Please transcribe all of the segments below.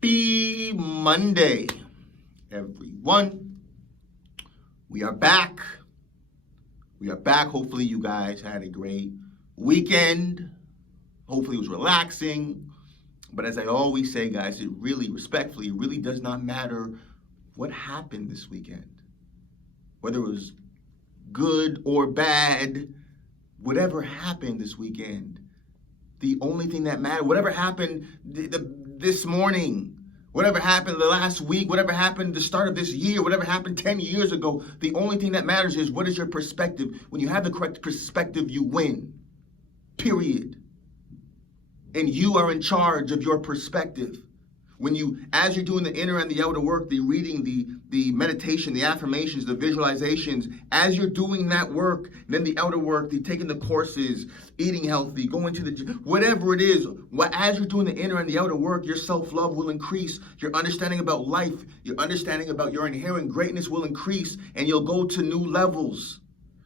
Happy Monday, everyone. We are back. Hopefully you guys had a great weekend. Hopefully it was relaxing. But as I always say, guys, it really does not matter what happened this weekend. Whether it was good or bad, whatever happened this weekend, the only thing that mattered, whatever happened this morning, whatever happened the last week, whatever happened the start of this year, whatever happened 10 years ago, the only thing that matters is what is your perspective. When you have the correct perspective, you win. Period. And you are in charge of your perspective. As you're doing the inner and the outer work, the reading, the meditation, the affirmations, the visualizations, as you're doing that work, then the outer work, taking the courses, eating healthy, going to the gym, whatever it is, as you're doing the inner and the outer work, your self-love will increase. Your understanding about life, your understanding about your inherent greatness will increase, and you'll go to new levels.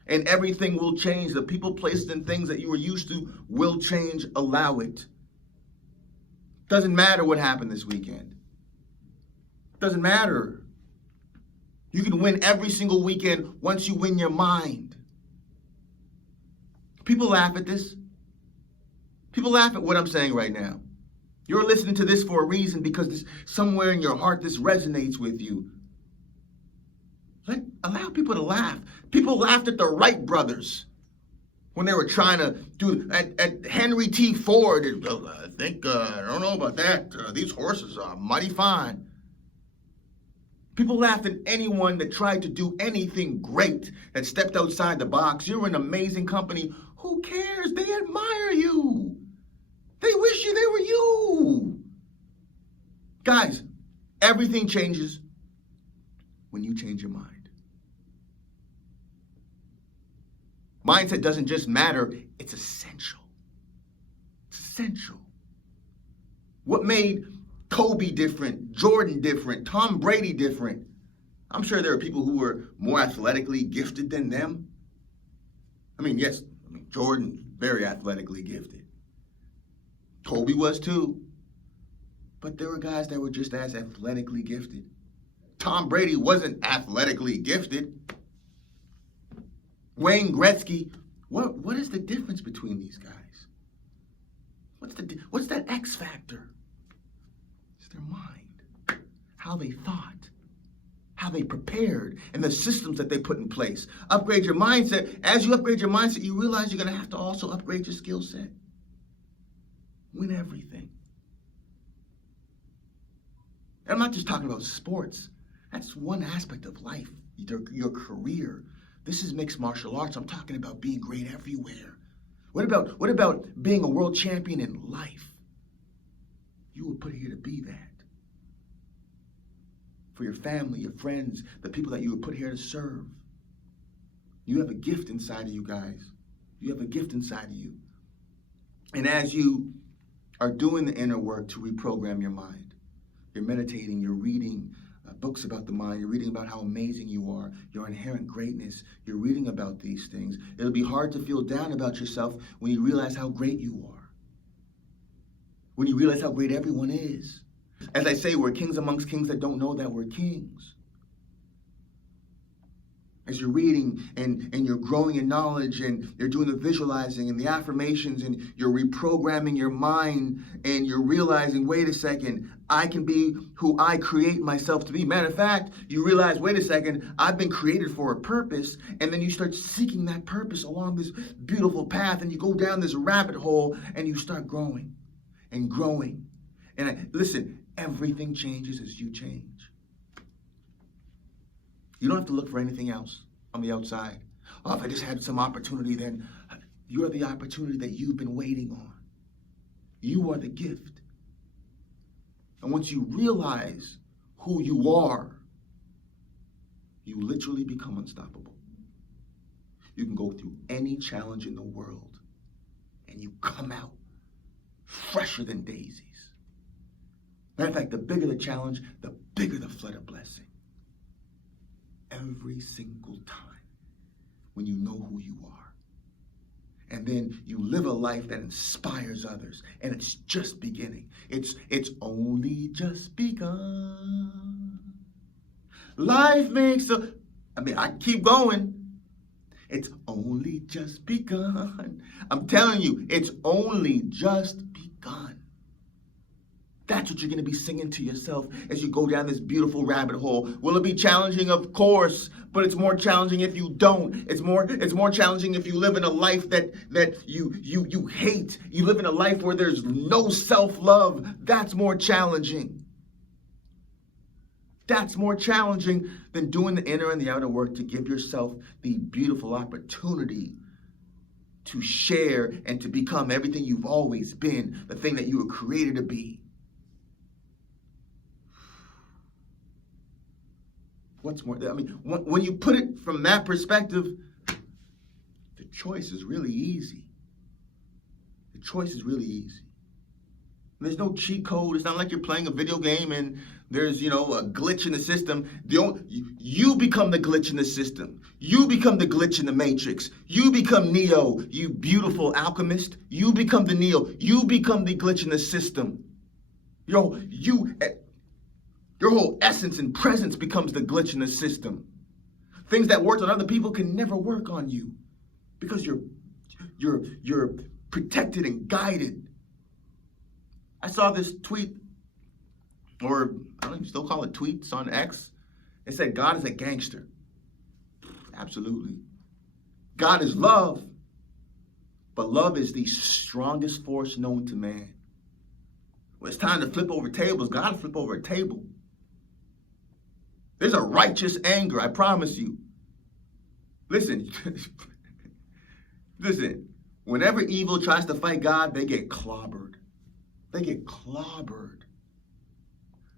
And everything will change. The people, places, and things that you were used to will change. Allow it. Doesn't matter what happened this weekend. Doesn't matter. You can win every single weekend once you win your mind. People laugh at this. People laugh at what I'm saying right now. You're listening to this for a reason, because somewhere in your heart this resonates with you. Allow people to laugh. People laughed at the Wright brothers when they were trying to do at Henry T. Ford. I think, I don't know about that. These horses are mighty fine. People laughed at anyone that tried to do anything great, that stepped outside the box. You're an amazing company. Who cares? They admire you. They wish they were you. Guys, everything changes when you change your mind. Mindset doesn't just matter, it's essential. It's essential. What made Kobe different, Jordan different, Tom Brady different? I'm sure there are people who were more athletically gifted than them. Yes, Jordan, very athletically gifted. Kobe was too. But there were guys that were just as athletically gifted. Tom Brady wasn't athletically gifted. Wayne Gretzky, what is the difference between these guys? What's that X factor? It's their mind, how they thought, how they prepared, and the systems that they put in place. Upgrade your mindset. As you upgrade your mindset, you realize you're going to have to also upgrade your skill set. Win everything. And I'm not just talking about sports. That's one aspect of life, your career. This is mixed martial arts. I'm talking about being great everywhere. What about being a world champion in life? You were put here to be that. For your family, your friends, the people that you were put here to serve. You have a gift inside of you, guys. You have a gift inside of you. And as you are doing the inner work to reprogram your mind, you're meditating, you're reading books about the mind, you're reading about how amazing you are, your inherent greatness, you're reading about these things. It'll be hard to feel down about yourself when you realize how great you are. When you realize how great everyone is. As I say, we're kings amongst kings that don't know that we're kings. As you're reading and you're growing in knowledge and you're doing the visualizing and the affirmations and you're reprogramming your mind and you're realizing, wait a second, I can be who I create myself to be. Matter of fact, you realize, wait a second, I've been created for a purpose, and then you start seeking that purpose along this beautiful path, and you go down this rabbit hole and you start growing and growing. And listen, everything changes as you change. You don't have to look for anything else on the outside. Oh, if I just had some opportunity, then you're the opportunity that you've been waiting on. You are the gift. And once you realize who you are, you literally become unstoppable. You can go through any challenge in the world and you come out fresher than daisies. Matter of fact, the bigger the challenge, the bigger the flood of blessing. Every single time when you know who you are. And then you live a life that inspires others. And it's just beginning. It's only just begun. Life makes I keep going. It's only just begun. I'm telling you, it's only just begun. That's what you're going to be singing to yourself as you go down this beautiful rabbit hole. Will it be challenging? Of course, but it's more challenging if you don't. It's more challenging if you live in a life that you hate. You live in a life where there's no self-love. That's more challenging. That's more challenging than doing the inner and the outer work to give yourself the beautiful opportunity to share and to become everything you've always been, the thing that you were created to be. What's more, when you put it from that perspective, the choice is really easy. The choice is really easy. There's no cheat code. It's not like you're playing a video game and there's, a glitch in the system. You become the glitch in the system. You become the glitch in the matrix. You become Neo, you beautiful alchemist. You become the Neo. You become the glitch in the system. Your whole essence and presence becomes the glitch in the system. Things that worked on other people can never work on you because you're protected and guided. I saw this tweet, or I don't even still call it tweets on X. It said, God is a gangster. Absolutely. God is love, but love is the strongest force known to man. When it's time to flip over tables, God will flip over a table. There's a righteous anger, I promise you. Listen, whenever evil tries to fight God, they get clobbered. They get clobbered.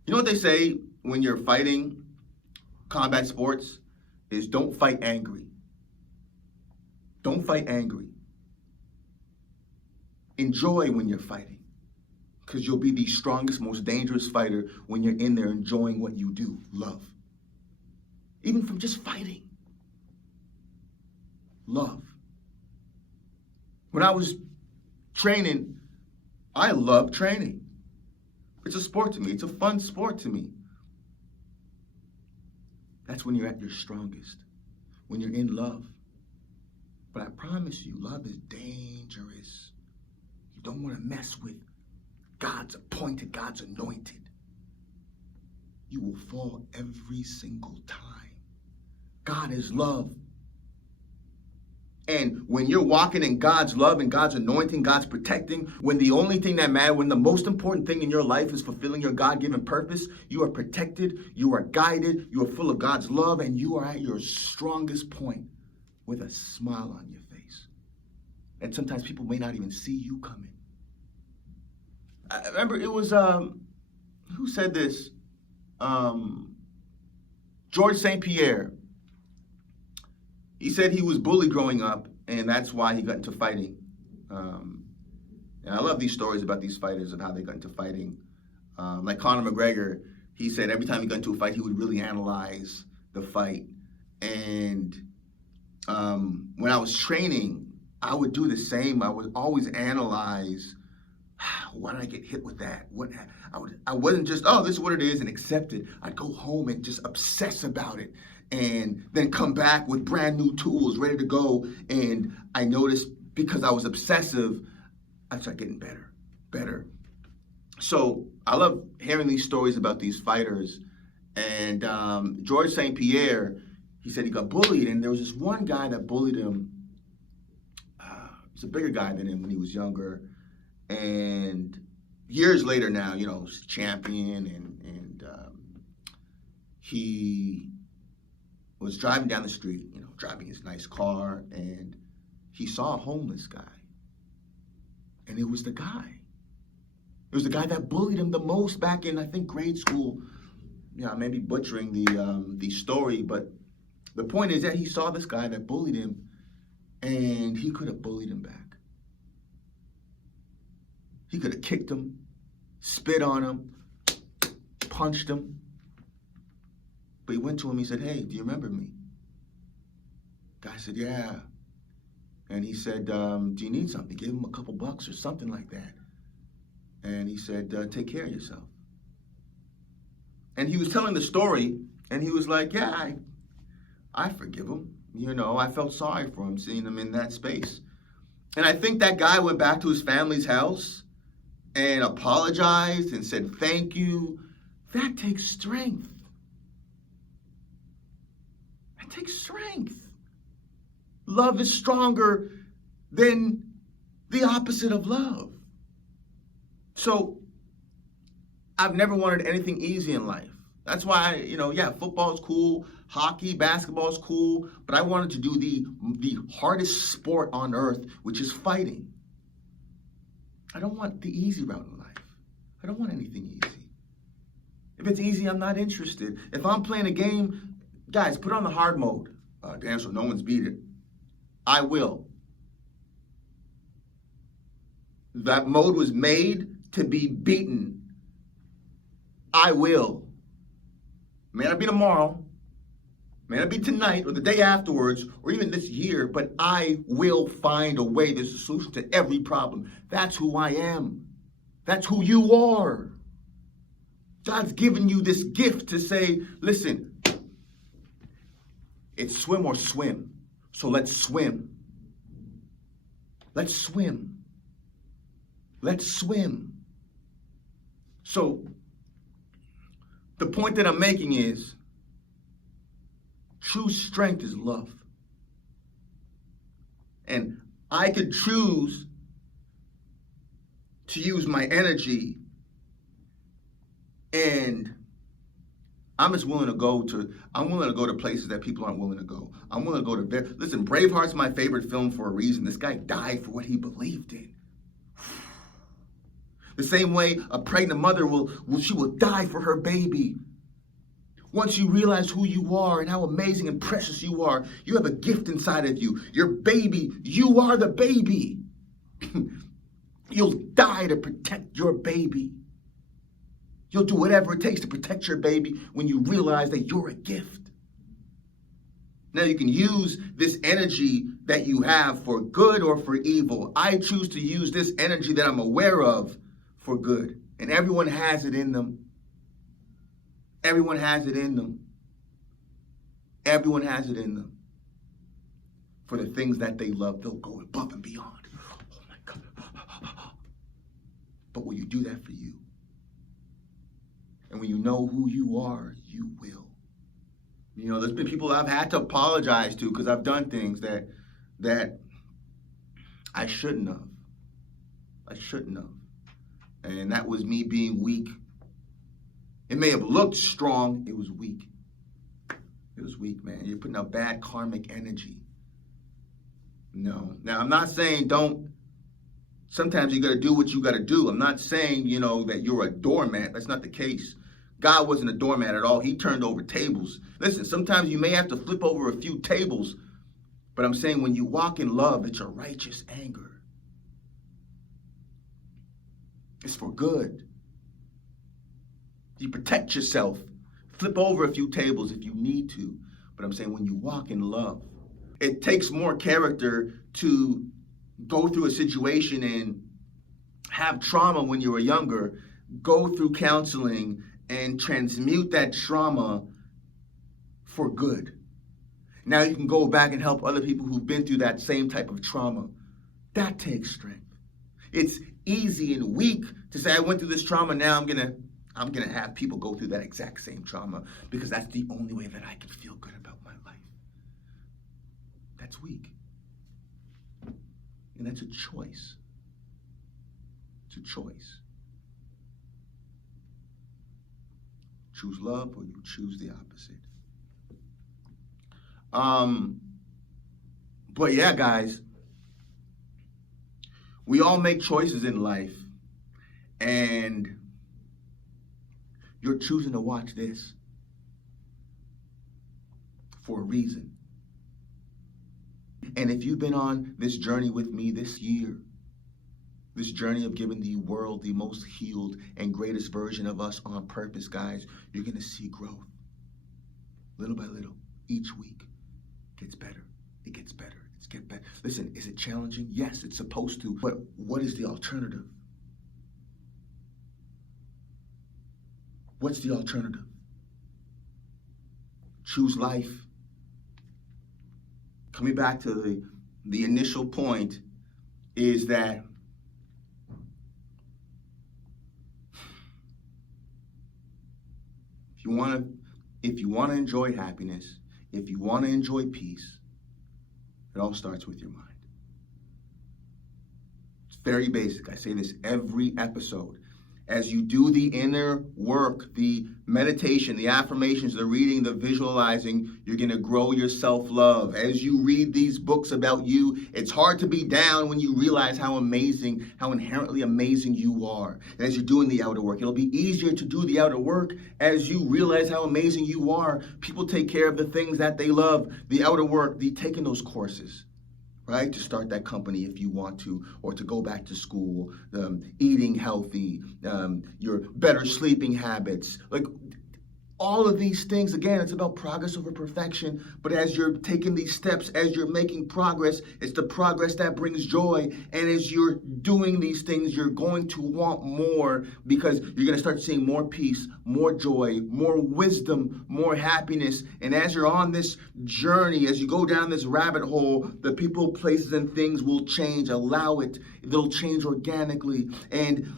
You know what they say when you're fighting combat sports is don't fight angry. Don't fight angry. Enjoy when you're fighting, because you'll be the strongest, most dangerous fighter when you're in there enjoying what you do. Love. Even from just fighting. Love. When I was training, I love training. It's a sport to me. It's a fun sport to me. That's when you're at your strongest, when you're in love. But I promise you, love is dangerous. You don't want to mess with God's appointed, God's anointed. You will fall every single time. God is love. And when you're walking in God's love and God's anointing, God's protecting, when the only thing that matters, when the most important thing in your life is fulfilling your God-given purpose, you are protected, you are guided, you are full of God's love, and you are at your strongest point with a smile on your face. And sometimes people may not even see you coming. I remember it was, who said this? George St. Pierre. He said he was bullied growing up, and that's why he got into fighting. And I love these stories about these fighters and how they got into fighting. Like Conor McGregor, he said every time he got into a fight, he would really analyze the fight. And when I was training, I would do the same. I would always analyze, why did I get hit with that? I wasn't just, oh, this is what it is, and accept it. I'd go home and just obsess about it, and then come back with brand new tools ready to go. And I noticed because I was obsessive, I started getting better. So I love hearing these stories about these fighters. And George St. Pierre, he said he got bullied, and there was this one guy that bullied him. He's a bigger guy than him when he was younger. And years later now, he's a champion, and he was driving down the street, driving his nice car, and he saw a homeless guy. And it was the guy. It was the guy that bullied him the most back in, I think, grade school. I may be butchering the story, but the point is that he saw this guy that bullied him, and he could have bullied him back. He could have kicked him, spit on him, punched him. But he went to him, he said, hey, do you remember me? Guy said, yeah. And he said, do you need something? He gave him a couple bucks or something like that. And he said, take care of yourself. And he was telling the story, and he was like, yeah, I forgive him. You know, I felt sorry for him, seeing him in that space. And I think that guy went back to his family's house and apologized and said, thank you. That takes strength. That takes strength. Love is stronger than the opposite of love. So I've never wanted anything easy in life. That's why, football is cool, hockey, basketball is cool, but I wanted to do the hardest sport on earth, which is fighting. I don't want the easy route in life. I don't want anything easy. If it's easy, I'm not interested. If I'm playing a game, guys, put on the hard mode. Damn, so no one's beat it. I will. That mode was made to be beaten. I will. May not be tomorrow, may not be tonight or the day afterwards or even this year, but I will find a way. There's a solution to every problem. That's who I am. That's who you are. God's given you this gift to say, listen, it's swim or swim. So let's swim. Let's swim. Let's swim. So the point that I'm making is true strength is love. And I could choose to use my energy, and I'm willing to go to places that people aren't willing to go. I'm willing to go to, listen, Braveheart's my favorite film for a reason. This guy died for what he believed in. The same way a pregnant mother will die for her baby. Once you realize who you are and how amazing and precious you are, you have a gift inside of you. Your baby, you are the baby. You'll die to protect your baby. You'll do whatever it takes to protect your baby when you realize that you're a gift. Now you can use this energy that you have for good or for evil. I choose to use this energy that I'm aware of for good. And everyone has it in them. Everyone has it in them. Everyone has it in them. For the things that they love, they'll go above and beyond. Oh my God. But will you do that for you? And when you know who you are, you will. There's been people I've had to apologize to because I've done things that I shouldn't have. I shouldn't have. And that was me being weak. It may have looked strong. It was weak. It was weak, man. You're putting out bad karmic energy. No. Now, I'm not saying sometimes you got to do what you got to do. I'm not saying, that you're a doormat. That's not the case. God wasn't a doormat at all. He turned over tables. Listen, sometimes you may have to flip over a few tables, but I'm saying when you walk in love, it's a righteous anger. It's for good. You protect yourself. Flip over a few tables if you need to. But I'm saying when you walk in love, it takes more character to go through a situation and have trauma when you were younger, go through counseling and transmute that trauma for good. Now you can go back and help other people who've been through that same type of trauma. That takes strength. It's easy and weak to say, I went through this trauma, now I'm gonna have people go through that exact same trauma because that's the only way that I can feel good about my life. That's weak. And that's a choice. It's a choice. Choose love or you choose the opposite. But yeah, guys, we all make choices in life, and you're choosing to watch this for a reason. And if you've been on this journey with me this year, this journey of giving the world the most healed and greatest version of us on purpose, guys, you're going to see growth. Little by little, each week, gets better. It gets better. Let's get back. Listen, is it challenging? Yes, it's supposed to. But what is the alternative? What's the alternative? Choose life. Coming back to the initial point is that if you want to enjoy happiness, if you want to enjoy peace, it all starts with your mind. It's very basic. I say this every episode. As you do the inner work, the meditation, the affirmations, the reading, the visualizing, you're going to grow your self-love. As you read these books about you, it's hard to be down when you realize how amazing, how inherently amazing you are. And as you're doing the outer work, it'll be easier to do the outer work as you realize how amazing you are. People take care of the things that they love, the outer work, taking those courses. Right? To start that company if you want to, or to go back to school, eating healthy, your better sleeping habits. Like all of these things, again, it's about progress over perfection. But as you're taking these steps, as you're making progress, it's the progress that brings joy. And as you're doing these things, you're going to want more because you're going to start seeing more peace, more joy, more wisdom, more happiness. And as you're on this journey, as you go down this rabbit hole, the people, places, and things will change. Allow it. They'll change organically. And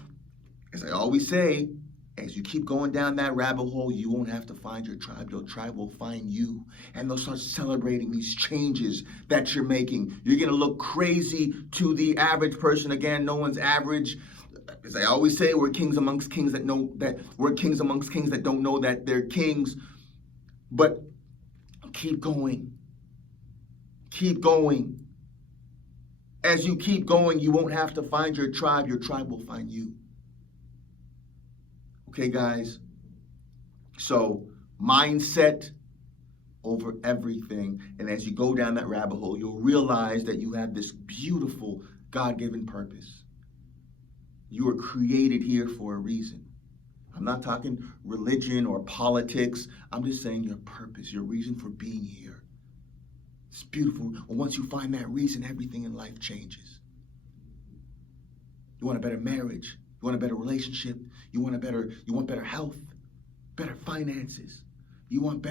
as I always say, as you keep going down that rabbit hole, you won't have to find your tribe. Your tribe will find you. And they'll start celebrating these changes that you're making. You're going to look crazy to the average person. Again, no one's average. As I always say, we're kings amongst kings that know that we're kings amongst kings that don't know that they're kings. But keep going. Keep going. As you keep going, you won't have to find your tribe. Your tribe will find you. Okay, guys, so mindset over everything. And as you go down that rabbit hole, you'll realize that you have this beautiful God-given purpose. You were created here for a reason. I'm not talking religion or politics. I'm just saying your purpose, your reason for being here. It's beautiful. And once you find that reason, everything in life changes. You want a better marriage. You want a better relationship. You want better health, better finances. You want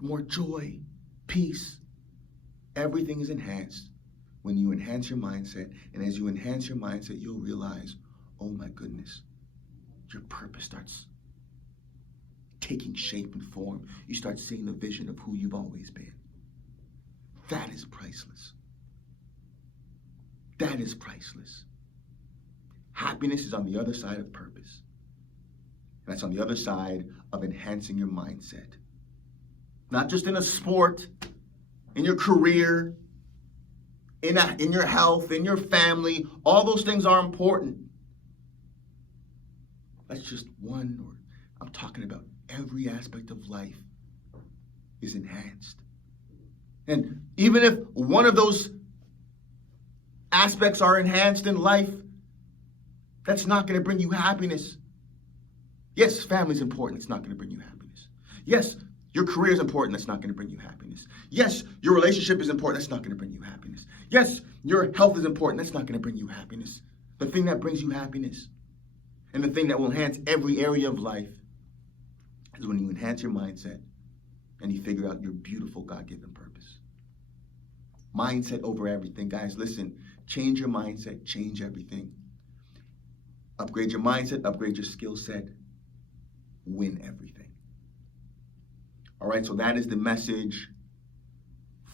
more joy, peace. Everything is enhanced when you enhance your mindset. And as you enhance your mindset, you'll realize, oh my goodness, your purpose starts taking shape and form. You start seeing the vision of who you've always been. That is priceless. That is priceless. Happiness is on the other side of purpose. And that's on the other side of enhancing your mindset. Not just in a sport, in your career, in your health, in your family. All those things are important. That's just one. I'm talking about every aspect of life is enhanced. And even if one of those aspects are enhanced in life, that's not going to bring you happiness. Yes, family's important. It's not going to bring you happiness. Yes, your career is important. That's not going to bring you happiness. Yes, your relationship is important. That's not going to bring you happiness. Yes, your health is important. That's not going to bring you happiness. The thing that brings you happiness and the thing that will enhance every area of life is when you enhance your mindset and you figure out your beautiful God-given purpose. Mindset over everything. Guys, listen, change your mindset, change everything. Upgrade your mindset, upgrade your skill set, win everything. All right, so that is the message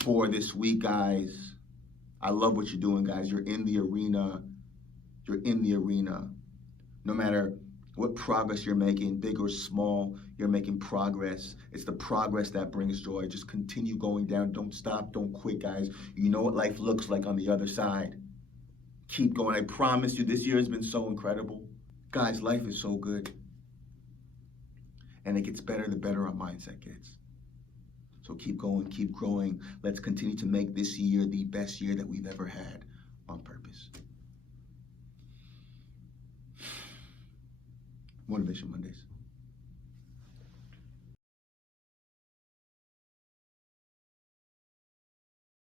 for this week, guys. I love what you're doing, guys. You're in the arena. You're in the arena. No matter what progress you're making, big or small, you're making progress. It's the progress that brings joy. Just continue going down. Don't stop. Don't quit, guys. You know what life looks like on the other side. Keep going. I promise you, this year has been so incredible. Guys, life is so good. And it gets better the better our mindset gets. So keep going, keep growing. Let's continue to make this year the best year that we've ever had on purpose. Motivation Mondays.